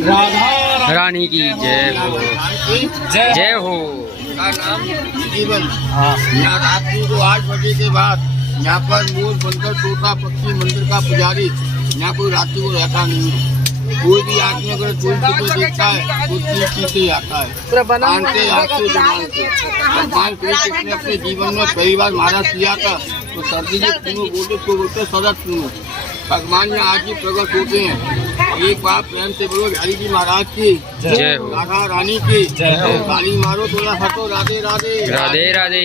राधा रानी की जय हो, जय हो। जीवन यहाँ रात्रि को 8 बजे के बाद यहाँ पर मोर बनकर तोता पक्षी मंदिर का पुजारी यहाँ कोई रात्रि को रहता नहीं है। कोई भी आदमी अगर तुलसी को देखता है तो चीज से आता है, मानते आपसे जमान से। भगवान कृष्ण ने अपने जीवन में कई बार महाराज किया था, तो सर्दी के तीनों बोलते सदर सुनो। भगवान ने आज भी प्रकट होते हैं। एक बार प्रेम से बोलो बिहारी जी महाराज की जय हो, राधा रानी की जय हो। ताली मारो थोड़ा हटो, राधे राधे राधे राधे।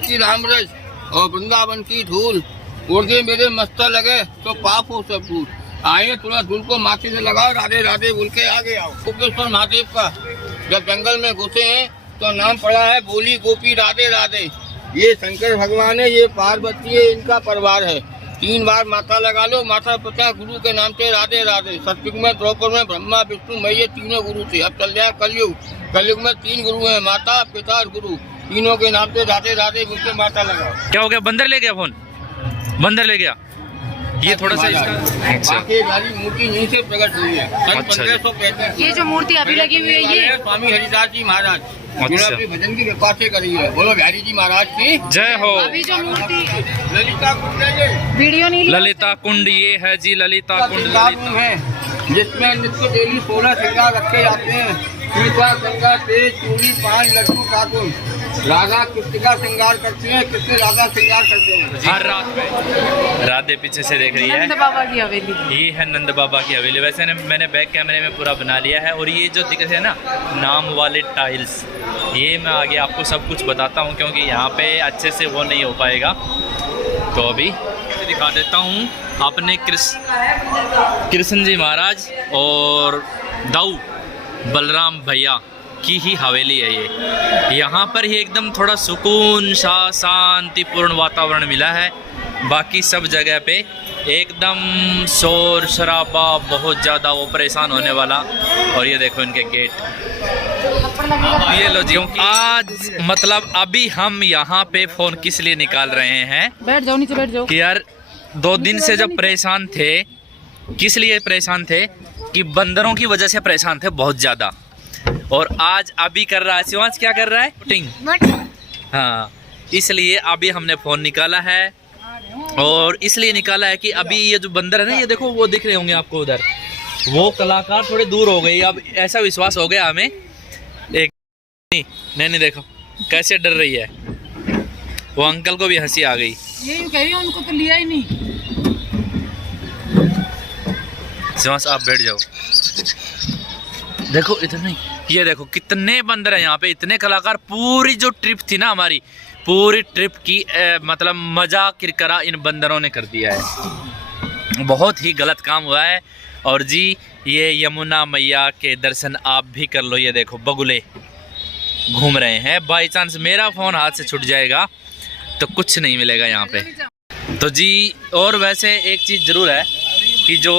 की राम रस और वृंदावन की धूल उड़े मेरे मस्त लगे तो पाप हो सब दूर। आइए थोड़ा धूल को माथे से लगाओ, राधे राधे बोल के आगे आओ। कोपेश्वर महादेव का जब जंगल में घुसे हैं तो नाम पड़ा है बोली गोपी राधे राधे। ये शंकर भगवान है, ये पार्वती है, इनका परिवार है। 3 बार माता लगा लो, माता पिता गुरु के नाम से राधे राधे। सतयुग में द्रौपद में ब्रह्मा विष्णु मैं ये तीनों गुरु थे। अब चल जाए कलयुग, कलयुग में 3 गुरु हैं, माता पिता और गुरु। तीनों के नाम से राधे राधे बोल के माता लगाओ। क्या हो गया? बंदर ले गया फोन, बंदर ले गया। ये थोड़ा सा इसका अच्छा वाली मूर्ति यहीं से प्रकट हुई है सन 1535। ये जो मूर्ति अभी लगी हुई है ये स्वामी हरिदास जी महाराज अच्छा। अपनी भजन की कृपा से करी है। बोलो बिहारी जी महाराज की जय हो। अभी जो मूर्ति ललिता कुंड है, वीडियो नहीं लिया। ललिता कुंड ये है जी, ललिता कुंड। रूम है जिसमें नित्य डेली 16 श्रृंगार रखे जाते हैं। सीता गंगा तेज चूड़ी पान लड्डू कार्टून। राधा कृष्ण का श्रृंगार करते हैं, कृष्ण राधा श्रृंगार करते हैं हर रात में। राधे पीछे से देख रही है, नंद बाबा की हवेली। ये है नंद बाबा की हवेली। वैसे मैंने बैक कैमरे में पूरा बना लिया है। और ये जो दिख रहे हैं ना नाम वाले टाइल्स, ये मैं आगे आपको सब कुछ बताता हूँ, क्योंकि यहाँ पे अच्छे से वो नहीं हो पाएगा। तो अभी दिखा देता हूँ अपने कृष्ण जी महाराज और दाऊ बलराम भैया की ही हवेली है ये। यहाँ पर ही एकदम थोड़ा सुकून सा शांतिपूर्ण वातावरण मिला है। बाकी सब जगह पे एकदम शोर शराबा बहुत ज़्यादा, वो परेशान होने वाला। और ये देखो इनके गेट, ये लो जी। आज मतलब अभी हम यहाँ पे फ़ोन किस लिए निकाल रहे हैं, बैठ जाओ नीचे, बैठ जाओ कि यार 2 दिन से जब परेशान थे, किस लिए परेशान थे कि बंदरों की वजह से परेशान थे बहुत ज़्यादा। और आज अभी कर रहा है शिवांश, क्या कर रहा है? शूटिंग। हाँ, इसलिए अभी हमने फ़ोन निकाला है। और इसलिए निकाला है कि अभी ये जो बंदर है ना, ये देखो वो दिख रहे होंगे आपको उधर, वो कलाकार थोड़े दूर हो गई। अब ऐसा विश्वास हो गया हमें। एक नहीं देखो कैसे डर रही है, वो अंकल को भी हंसी आ गई। ये कह रही है उनको तो लिया ही नहीं। शिवांश आप बैठ जाओ। देखो इधर नहीं, ये देखो कितने बंदर हैं यहाँ पे, इतने कलाकार। पूरी जो ट्रिप थी ना हमारी, पूरी ट्रिप की मतलब मजा किरकरा इन बंदरों ने कर दिया है। बहुत ही गलत काम हुआ है। और जी ये यमुना मैया के दर्शन आप भी कर लो। ये देखो बगुले घूम रहे हैं। बाई चांस मेरा फ़ोन हाथ से छूट जाएगा तो कुछ नहीं मिलेगा यहाँ पे। तो जी और वैसे एक चीज़ ज़रूर है कि जो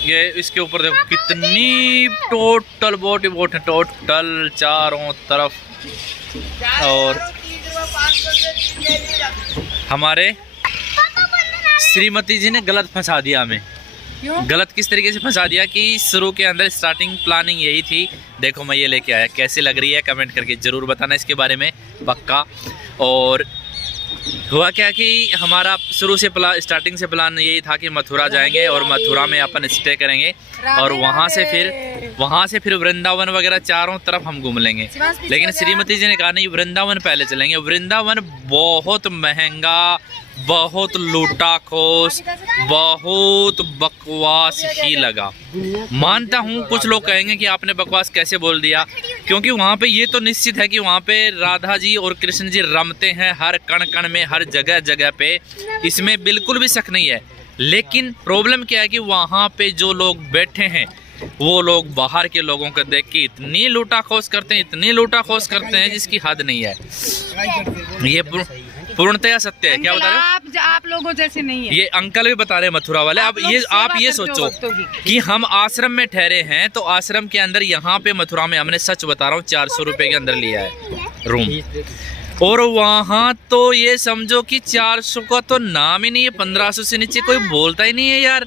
ये इसके ऊपर देखो कितनी टोटल बोट है, टोटल चारों तरफ। और हमारे श्रीमती जी ने गलत फंसा दिया हमें। गलत किस तरीके से फंसा दिया कि शुरू के अंदर स्टार्टिंग प्लानिंग यही थी। देखो मैं ये लेके आया, कैसी लग रही है कमेंट करके ज़रूर बताना इसके बारे में पक्का। और हुआ क्या कि हमारा शुरू से स्टार्टिंग से प्लान यही था कि मथुरा जाएंगे और मथुरा में अपन स्टे करेंगे और वहाँ से फिर वृंदावन वगैरह चारों तरफ हम घूम लेंगे। लेकिन श्रीमती जी ने कहा नहीं, वृंदावन पहले चलेंगे। वृंदावन बहुत महंगा, बहुत लूटाखोस, बहुत बकवास ही लगा। मानता हूँ कुछ लोग कहेंगे कि आपने बकवास कैसे बोल दिया, क्योंकि वहाँ पे ये तो निश्चित है कि वहाँ पे राधा जी और कृष्ण जी रमते हैं हर कण कण में, हर जगह जगह पे, इसमें बिल्कुल भी शक नहीं है। लेकिन प्रॉब्लम क्या है कि वहाँ पे जो लोग बैठे हैं वो लोग बाहर के लोगों को देख के इतनी लूटाखोस करते हैं, इतनी लूटाखोस करते हैं जिसकी हद नहीं है। ये पूर्णतया सत्य है। क्या बता रहे हो? आप लोगों जैसे नहीं है। ये अंकल भी बता रहे हैं मथुरा वाले। अब ये आप ये सोचो कि हम आश्रम में ठहरे हैं, तो आश्रम के अंदर यहाँ पे मथुरा में हमने सच बता रहा हूँ 400 रुपए के अंदर लिया है रूम। और वहाँ तो ये समझो कि 400 का तो नाम ही नहीं है, 1500 से नीचे कोई बोलता ही नहीं है यार।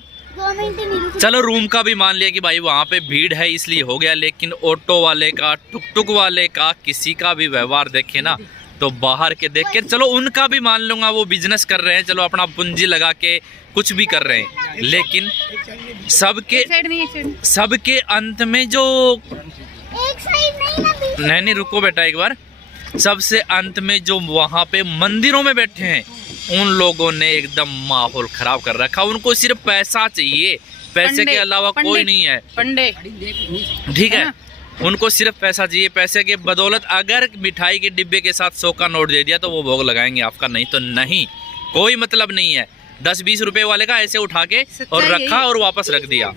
चलो रूम का भी मान लिया कि भाई वहाँ पे भीड़ है इसलिए हो गया, लेकिन ऑटो वाले का, टुक टुक वाले का, किसी का भी व्यवहार देखे ना तो बाहर के देख के, चलो उनका भी मान लूंगा वो बिजनेस कर रहे हैं, चलो अपना पूंजी लगा के कुछ भी कर रहे हैं, लेकिन सबके अंत में जो नहीं रुको बेटा एक बार, सबसे अंत में जो वहाँ पे मंदिरों में बैठे हैं उन लोगों ने एकदम माहौल खराब कर रखा। उनको सिर्फ पैसा चाहिए, पैसे के अलावा कोई नहीं है पंडे, ठीक है, उनको सिर्फ पैसा चाहिए। पैसे के बदौलत अगर मिठाई के डिब्बे के साथ 100 का नोट दे दिया तो वो भोग लगाएंगे आपका, नहीं तो नहीं, कोई मतलब नहीं है। 10-20 रुपए वाले का ऐसे उठा के और रखा और वापस रख दिया।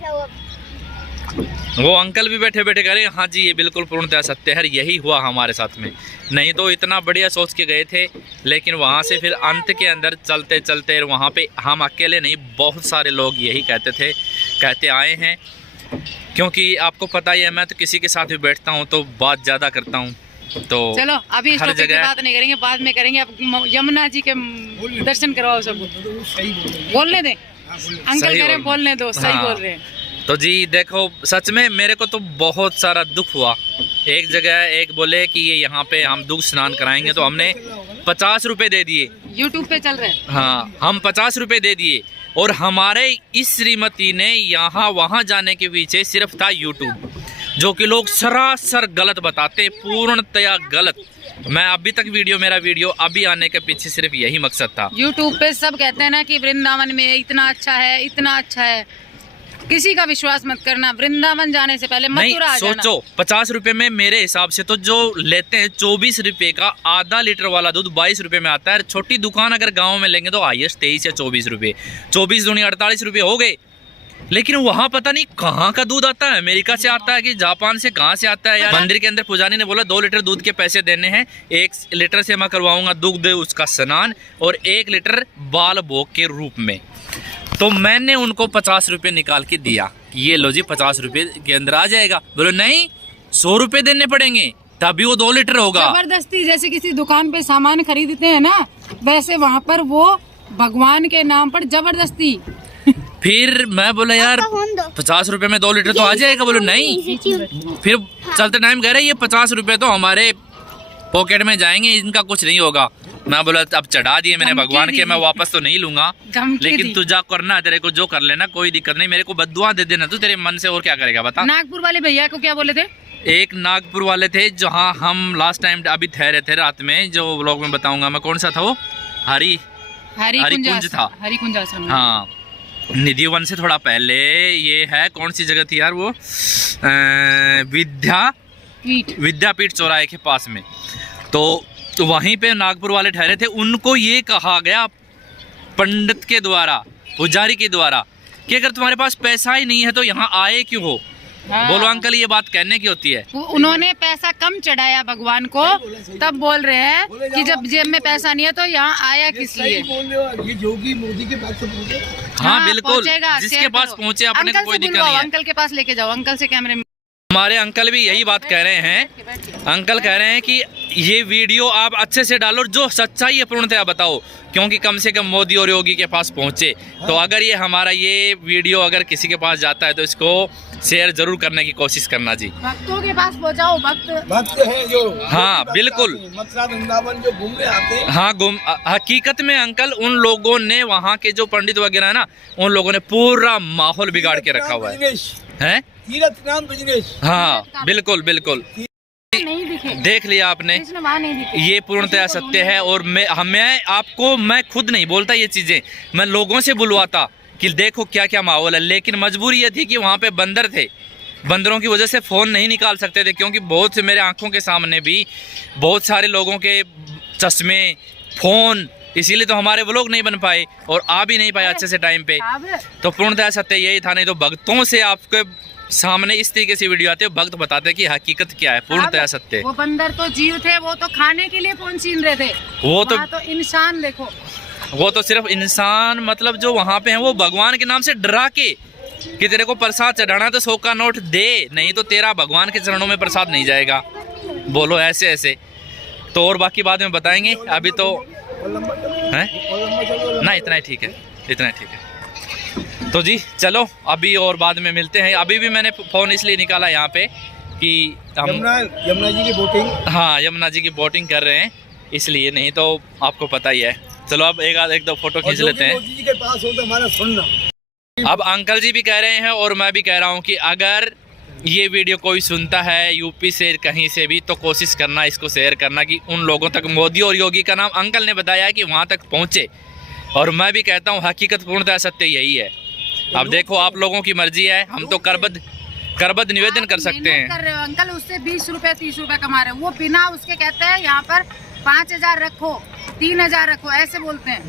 वो अंकल भी बैठे बैठे कह रहे हैं हाँ जी ये बिल्कुल पूर्णतः सत्य है, यही हुआ हमारे साथ में। नहीं तो इतना बढ़िया सोच के गए थे, लेकिन वहाँ से फिर अंत के अंदर चलते चलते वहाँ पे हम अकेले नहीं, बहुत सारे लोग यही कहते आए हैं, क्योंकि आपको पता ही है मैं तो किसी के साथ भी बैठता हूँ तो बात ज़्यादा करता हूँ। तो चलो अभी इस टॉपिक पे बात नहीं करेंगे, बाद में करेंगे। अब यमुना जी के दर्शन करवाओ सबको, बोलने दें, अंकल कह रहे हैं बोलने दो, सही बोल रहे हैं। तो जी देखो सच में मेरे को तो बहुत सारा दुख हुआ। एक जगह एक बोले कि ये यहाँ पे हम दुख स्नान कराएंगे तो हमने 50 रुपए दे दिए, यूट्यूब पे चल रहे हैं। हाँ हम 50 रुपए दे दिए, और हमारे इस श्रीमती ने यहाँ वहाँ जाने के पीछे सिर्फ था यूट्यूब, जो कि लोग सरासर गलत बताते, पूर्णतया गलत। मैं अभी तक मेरा वीडियो अभी आने के पीछे सिर्फ यही मकसद था। यूट्यूब पे सब कहते हैं ना कि वृंदावन में इतना अच्छा है, इतना अच्छा है, किसी का विश्वास मत करना। वृंदावन जाने से पहले मथुरा आ जाना। सोचो 50 रुपए में मेरे हिसाब से तो जो लेते हैं 24 रुपए का आधा लीटर वाला दूध 22 रुपए में आता है। छोटी दुकान अगर गांव में लेंगे तो हाईएस्ट 23 या 24 रुपए, 24 दूनी 48 रुपए हो गए। लेकिन वहाँ पता नहीं कहाँ का दूध आता है, अमेरिका से आता है कि जापान से, कहाँ से आता है यार। मंदिर के अंदर पुजारी ने बोला 2 लीटर दूध के पैसे देने हैं, 1 लीटर से मैं करवाऊंगा दुग्ध उसका स्नान और 1 लीटर बाल भोग के रूप में। तो मैंने उनको 50 रुपए निकाल के दिया, ये लो जी 50 रुपए के अंदर आ जाएगा। बोलो नहीं 100 रुपए देने पड़ेंगे तभी वो 2 लीटर होगा। जबरदस्ती, जैसे किसी दुकान पे सामान खरीदते हैं ना, वैसे वहाँ पर वो भगवान के नाम पर जबरदस्ती। फिर मैं बोला यार 50 रुपए में 2 लीटर तो आ जाएगा। बोलो नहीं, फिर चलते टाइम कह रहे ये 50 रुपए तो हमारे पॉकेट में जाएंगे, इनका कुछ नहीं होगा। मैं बोला अब चढ़ा दिए मैंने भगवान के, मैं वापस तो नहीं लूंगा, लेकिन तू जा करना, तेरे को जो कर लेना कोई दिक्कत नहीं, मेरे को बद्दुआ दे देना तू तेरे मन से, और क्या करेगा बता। नागपुर वाले भैया को क्या बोले थे? एक नागपुर वाले थे जहाँ हम लास्ट टाइम अभी ठहरे थे रात में, जो व्लॉग में बताऊंगा मैं कौन सा था वो, हरिकुंज था। हरिकुंज हाँ, निधि वन से थोड़ा पहले ये है, कौन सी जगह थी यार वो, विद्यापीठ चौराहे के पास में। तो वहीं पे नागपुर वाले ठहरे थे, उनको ये कहा गया पंडित के द्वारा, पुजारी के द्वारा कि अगर तुम्हारे पास पैसा ही नहीं है तो यहाँ आए क्यों हो। हाँ। बोलो अंकल ये बात कहने की होती है। उन्होंने पैसा कम चढ़ाया भगवान को, तब बोल रहे हैं कि जब जेब में पैसा नहीं है तो यहाँ आया किस लिए। ये योगी मोदी के पास पहुंचे। हाँ बिल्कुल, जिसके पास पहुँचे अपने को कोई दिक्कत नहीं है। अंकल के पास लेके जाओ, अंकल से कैमरे में। हमारे अंकल भी यही बात कह रहे हैं, अंकल कह रहे हैं कि ये वीडियो आप अच्छे से डालो, जो सच्चाई है पूर्णतया बताओ, क्योंकि कम से कम मोदी और योगी के पास पहुंचे। तो अगर ये हमारा ये वीडियो अगर किसी के पास जाता है तो इसको शेयर जरूर करने की कोशिश करना जी। भक्तों के पास पहुंचाओ, भक्त हैं जो, हाँ बिल्कुल, मथुरा वृंदावन जो घूमने आते हैं। हाँ हकीकत में अंकल उन लोगों ने, वहाँ के जो पंडित वगैरह है ना, उन लोगों ने पूरा माहौल बिगाड़ के रखा हुआ है। तीर्थ नाम बिजनेस। हाँ बिल्कुल बिल्कुल, नहीं दिखे, देख लिया आपने, ये पूर्णतया सत्य है। और मैं खुद नहीं बोलता ये चीजें, मैं लोगों से बुलवाता कि देखो क्या क्या माहौल है, लेकिन मजबूरी ये थी कि वहाँ पे बंदर थे, बंदरों की वजह से फ़ोन नहीं निकाल सकते थे, क्योंकि बहुत से मेरे आंखों के सामने भी बहुत सारे लोगों के चश्मे, फ़ोन, इसीलिए तो हमारे व्लॉग नहीं बन पाए और आ भी नहीं पाए अच्छे से टाइम पे। तो पूर्णतः सत्य यही था, नहीं तो भक्तों से आपके सामने इस तरीके से वीडियो आते हैं, भक्त बताते हैं कि हकीकत क्या है, पूर्णतः सत्य। वो बंदर तो जीव थे, वो तो खाने के लिए फोन छीन रहे थे, वो तो इंसान देखो, वो तो सिर्फ इंसान, मतलब जो वहाँ पे हैं वो भगवान के नाम से डरा के कि तेरे को प्रसाद चढ़ाना तो 100 का नोट दे, नहीं तो तेरा भगवान के चरणों में प्रसाद नहीं जाएगा। बोलो ऐसे ऐसे। तो और बाकी बाद में बताएंगे, अभी तो है ना, इतना ही ठीक है, इतना ही ठीक है। तो जी चलो अभी और बाद में मिलते हैं। अभी भी मैंने फ़ोन इसलिए निकाला यहाँ पे कि हम यमुना जी की बोटिंग, हाँ यमुना जी की बोटिंग कर रहे हैं, इसलिए, नहीं तो आपको पता ही है। चलो अब एक दो फोटो खींच लेते हैं। मोदी जी के पास हो तो हमारा सुनना। अब अंकल जी भी कह रहे हैं और मैं भी कह रहा हूँ कि अगर ये वीडियो कोई सुनता है यूपी से कहीं से भी, तो कोशिश करना इसको शेयर करना कि उन लोगों तक मोदी और योगी का नाम अंकल ने बताया कि वहाँ तक पहुँचे। और मैं भी कहता हूँ हकीकत पूर्णतः सत्य यही है। अब देखो आप लोगों की मर्जी है, हम तो करबद्ध निवेदन कर सकते हैं। कर रहे हो अंकल, उससे 20 रुपए 30 रुपए कमा रहे हो, वो बिना उसके कहते हैं यहाँ पर 5000 रखो 3000 रखो, ऐसे बोलते हैं।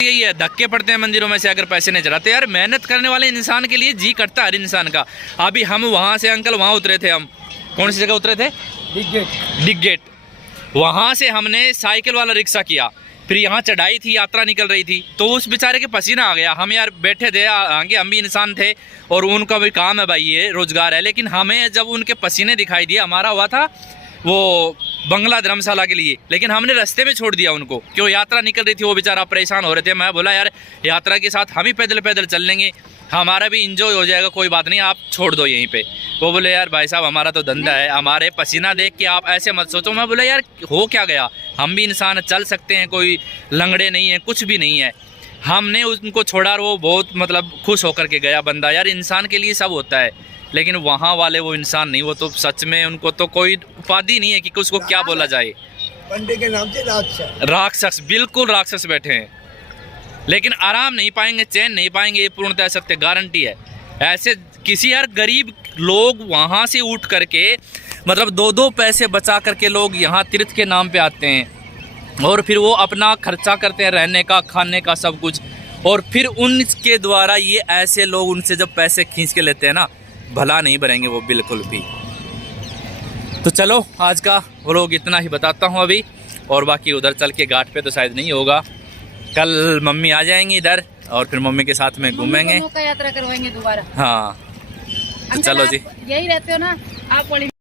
यही है, धक्के पड़ते हैं मंदिरों में से अगर पैसे नहीं चढ़ाते। यार मेहनत करने वाले इंसान के लिए जी करता है हर इंसान का। अभी हम वहाँ से अंकल वहाँ उतरे थे, हम कौन सी जगह उतरे थे? डिग गेट। वहाँ से हमने साइकिल वाला रिक्शा किया, फिर यहाँ चढ़ाई थी, यात्रा निकल रही थी, तो उस बेचारे के पसीना आ गया। हम यार बैठे थे आगे, हम भी इंसान थे और उनका भी काम है भाई, ये रोजगार है। लेकिन हमें जब उनके पसीने दिखाई दिए, हमारा हुआ था वो बंगला धर्मशाला के लिए, लेकिन हमने रास्ते में छोड़ दिया उनको, क्यों यात्रा निकल रही थी, वो बेचारा परेशान हो रहे थे। मैं बोला यार यात्रा के साथ हम ही पैदल पैदल चल लेंगे, हमारा भी इंजॉय हो जाएगा, कोई बात नहीं, आप छोड़ दो यहीं पे। वो बोले यार भाई साहब हमारा तो धंधा है, हमारे पसीना देख के आप ऐसे मत सोचो। मैं बोला यार हो क्या गया, हम भी इंसान चल सकते हैं, कोई लंगड़े नहीं है, कुछ भी नहीं है। हमने उनको छोड़ा और वो बहुत मतलब खुश होकर के गया बंदा। यार इंसान के लिए सब होता है, लेकिन वहाँ वाले वो इंसान नहीं, वो तो सच में उनको तो कोई उपाधि नहीं है कि उसको क्या बोला जाए। पंडे के नाम से राक्षस, बिल्कुल राक्षस बैठे हैं, लेकिन आराम नहीं पाएंगे, चैन नहीं पाएंगे, ये पूर्णतः सत्य गारंटी है। ऐसे किसी यार गरीब लोग वहाँ से उठ करके मतलब 2-2 पैसे बचा करके लोग यहाँ तीर्थ के नाम पे आते हैं और फिर वो अपना खर्चा करते हैं, रहने का, खाने का, सब कुछ। और फिर उनके द्वारा ये ऐसे लोग उनसे जब पैसे खींच के लेते हैं ना, भला नहीं बनेंगे वो बिल्कुल भी। तो चलो आज का व्लॉग इतना ही बताता हूँ अभी, और बाकी उधर चल के घाट पे तो शायद नहीं होगा। कल मम्मी आ जाएंगी इधर और फिर मम्मी के साथ में घूमेंगे, यात्रा करवाएंगे दोबारा। हाँ तो चलो जी। यही रहते हो ना आप?